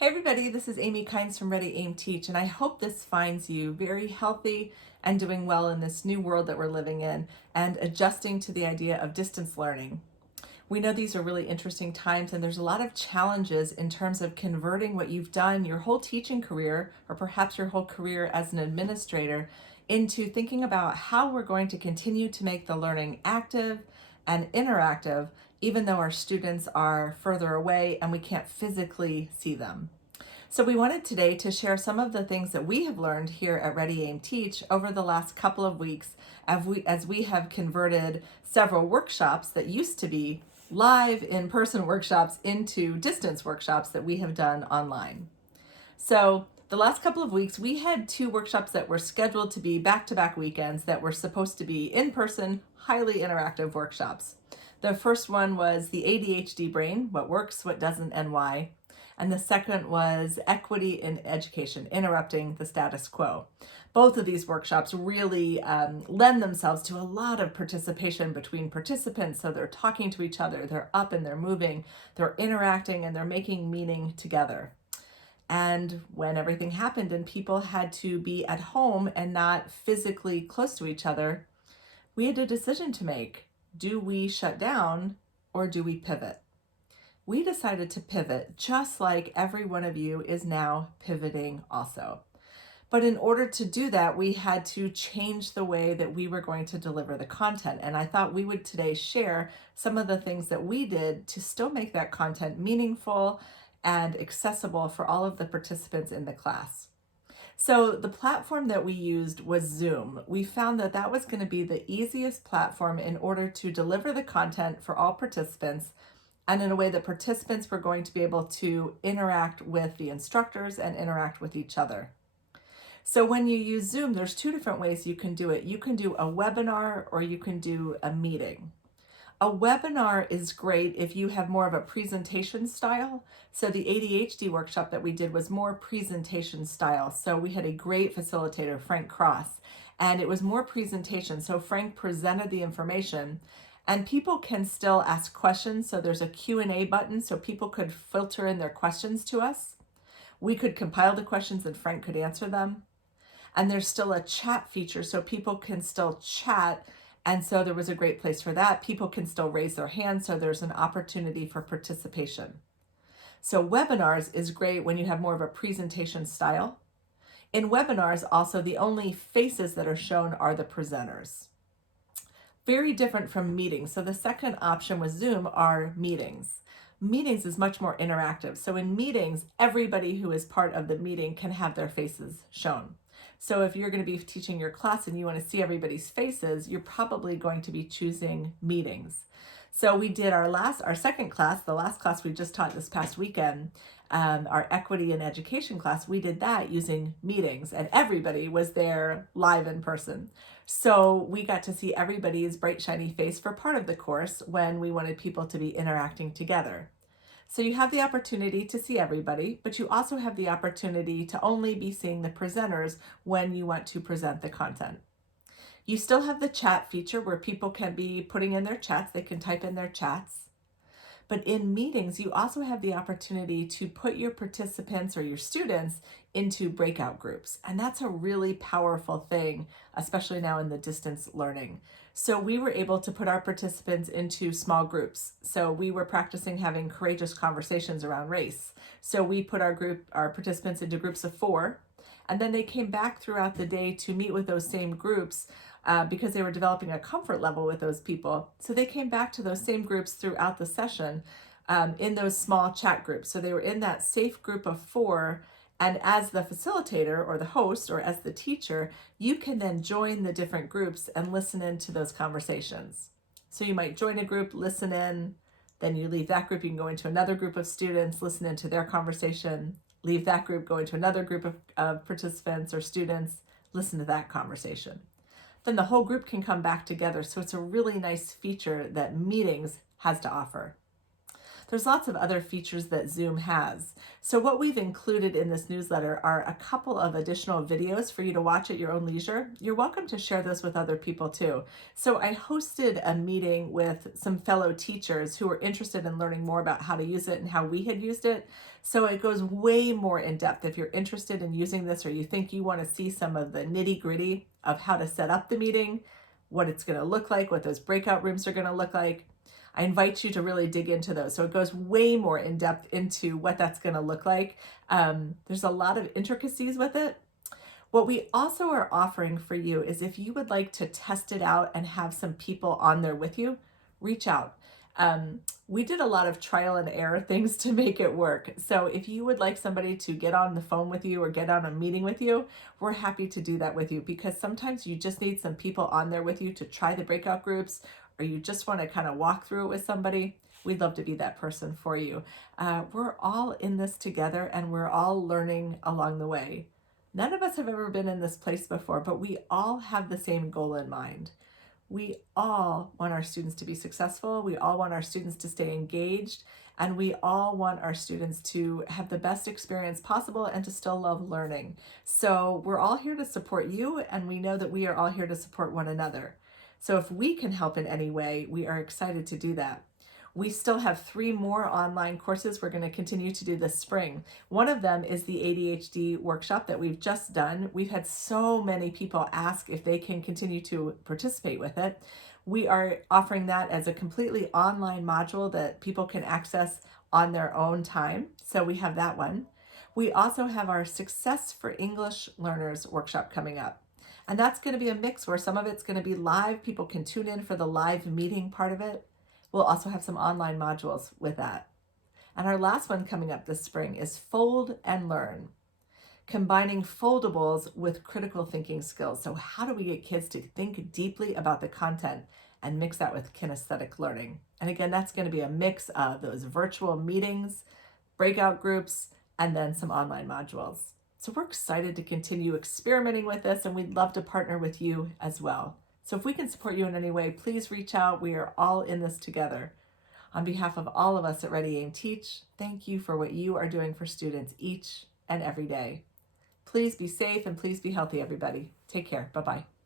Hey everybody, this is Amy Kynes from Ready Aim Teach, and I hope this finds you very healthy and doing well in this new world that we're living in and adjusting to the idea of distance learning. We know these are really interesting times, and there's a lot of challenges in terms of converting what you've done your whole teaching career, or perhaps your whole career as an administrator, into thinking about how we're going to continue to make the learning active and interactive, even though our students are further away and we can't physically see them. So we wanted today to share some of the things that we have learned here at Ready Aim Teach over the last couple of weeks as we have converted several workshops that used to be live in-person workshops into distance workshops that we have done online. So the last couple of weeks, we had two workshops that were scheduled to be back-to-back weekends that were supposed to be in-person, highly interactive workshops. The first one was the ADHD brain, what works, what doesn't, and why. And the second was equity in education, interrupting the status quo. Both of these workshops really lend themselves to a lot of participation between participants. So they're talking to each other, they're up and they're moving, they're interacting, and they're making meaning together. And when everything happened and people had to be at home and not physically close to each other, we had a decision to make. Do we shut down or do we pivot? We decided to pivot, just like every one of you is now pivoting also. But in order to do that, we had to change the way that we were going to deliver the content. And I thought we would today share some of the things that we did to still make that content meaningful and accessible for all of the participants in the class. So the platform that we used was Zoom. We found that that was going to be the easiest platform in order to deliver the content for all participants, and in a way that participants were going to be able to interact with the instructors and interact with each other. So when you use Zoom, there's two different ways you can do it. You can do a webinar or you can do a meeting. A webinar is great if you have more of a presentation style. So the ADHD workshop that we did was more presentation style. So we had a great facilitator, Frank Cross, and it was more presentation. So Frank presented the information and people can still ask questions. So there's a Q&A button so people could filter in their questions to us. We could compile the questions and Frank could answer them. And there's still a chat feature so people can still chat. And so there was a great place for that. People can still raise their hands, so there's an opportunity for participation. So webinars is great when you have more of a presentation style. In webinars, also, the only faces that are shown are the presenters. Very different from meetings. So the second option with Zoom are meetings. Meetings is much more interactive. So in meetings, everybody who is part of the meeting can have their faces shown. So if you're going to be teaching your class and you want to see everybody's faces, you're probably going to be choosing meetings. So we did our second class, the last class we just taught this past weekend, our equity in education class, we did that using meetings and everybody was there live in person. So we got to see everybody's bright, shiny face for part of the course when we wanted people to be interacting together. So you have the opportunity to see everybody, but you also have the opportunity to only be seeing the presenters when you want to present the content. You still have the chat feature where people can be putting in their chats, they can type in their chats. But in meetings, you also have the opportunity to put your participants or your students into breakout groups. And that's a really powerful thing, especially now in the distance learning. So we were able to put our participants into small groups. So we were practicing having courageous conversations around race. So we put our participants into groups of 4, and then they came back throughout the day to meet with those same groups because they were developing a comfort level with those people. So they came back to those same groups throughout the session in those small chat groups. So they were in that safe group of 4. And as the facilitator or the host or as the teacher, you can then join the different groups and listen into those conversations. So you might join a group, listen in, then you leave that group, you can go into another group of students, listen into their conversation, leave that group, go into another group of participants or students, listen to that conversation. Then the whole group can come back together. So it's a really nice feature that meetings has to offer. There's lots of other features that Zoom has. So what we've included in this newsletter are a couple of additional videos for you to watch at your own leisure. You're welcome to share those with other people too. So I hosted a meeting with some fellow teachers who were interested in learning more about how to use it and how we had used it. So it goes way more in depth. If you're interested in using this, or you think you want to see some of the nitty-gritty of how to set up the meeting, what it's going to look like, what those breakout rooms are going to look like, I invite you to really dig into those. So it goes way more in depth into what that's going to look like. There's a lot of intricacies with it. What we also are offering for you is, if you would like to test it out and have some people on there with you, reach out. We did a lot of trial and error things to make it work. So if you would like somebody to get on the phone with you or get on a meeting with you, we're happy to do that with you, because sometimes you just need some people on there with you to try the breakout groups, or you just want to kind of walk through it with somebody. We'd love to be that person for you. We're all in this together, and we're all learning along the way. None of us have ever been in this place before, but we all have the same goal in mind. We all want our students to be successful. We all want our students to stay engaged, and we all want our students to have the best experience possible and to still love learning. So we're all here to support you, and we know that we are all here to support one another. So if we can help in any way, we are excited to do that. We still have 3 more online courses we're going to continue to do this spring. One of them is the ADHD workshop that we've just done. We've had so many people ask if they can continue to participate with it. We are offering that as a completely online module that people can access on their own time. So we have that one. We also have our Success for English Learners workshop coming up. And that's going to be a mix where some of it's going to be live. People can tune in for the live meeting part of it. We'll also have some online modules with that. And our last one coming up this spring is Fold and Learn, combining foldables with critical thinking skills. So how do we get kids to think deeply about the content and mix that with kinesthetic learning? And again, that's going to be a mix of those virtual meetings, breakout groups, and then some online modules. So we're excited to continue experimenting with this, and we'd love to partner with you as well. So if we can support you in any way, please reach out. We are all in this together. On behalf of all of us at Ready, Aim, Teach, thank you for what you are doing for students each and every day. Please be safe and please be healthy, everybody. Take care. Bye-bye.